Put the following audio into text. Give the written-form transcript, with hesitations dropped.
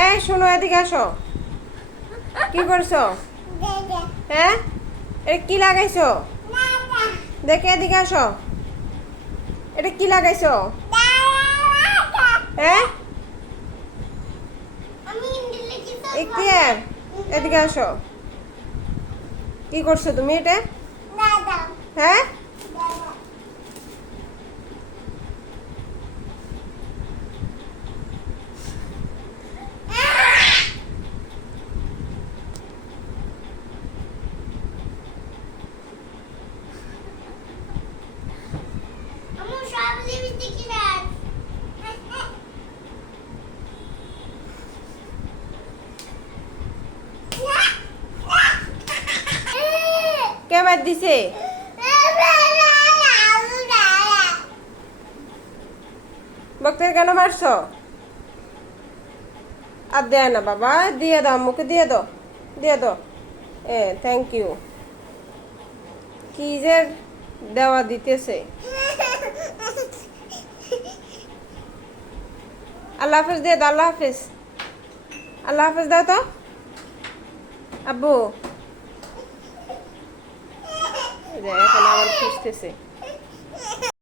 এই শোনো, এদিকে আসো। কি করছো? হ্যাঁ, এটা কি লাগাইছো? দেখে এদিকে আসো। এটা কি লাগাইছো? হ্যাঁ, ইখতিয়ার, এদিকে আসো। কি করছো তুমি এটা? হ্যাঁ, কে বাদ দিছে? বক্তের কেন মারছো? আর দেয় না বাবা, দিয়ে দাও, মুখে দিয়ে দাও, দিয়ে দাও। Thank you. কি যে দেওয়া দিতেছে। আল্লাহ হাফেজ দিয়ে দাও, আল্লাহ হাফেজ। আল্লাহ হাফেজ দাও তো আব্বু। এখন আবার খুঁজতেছে।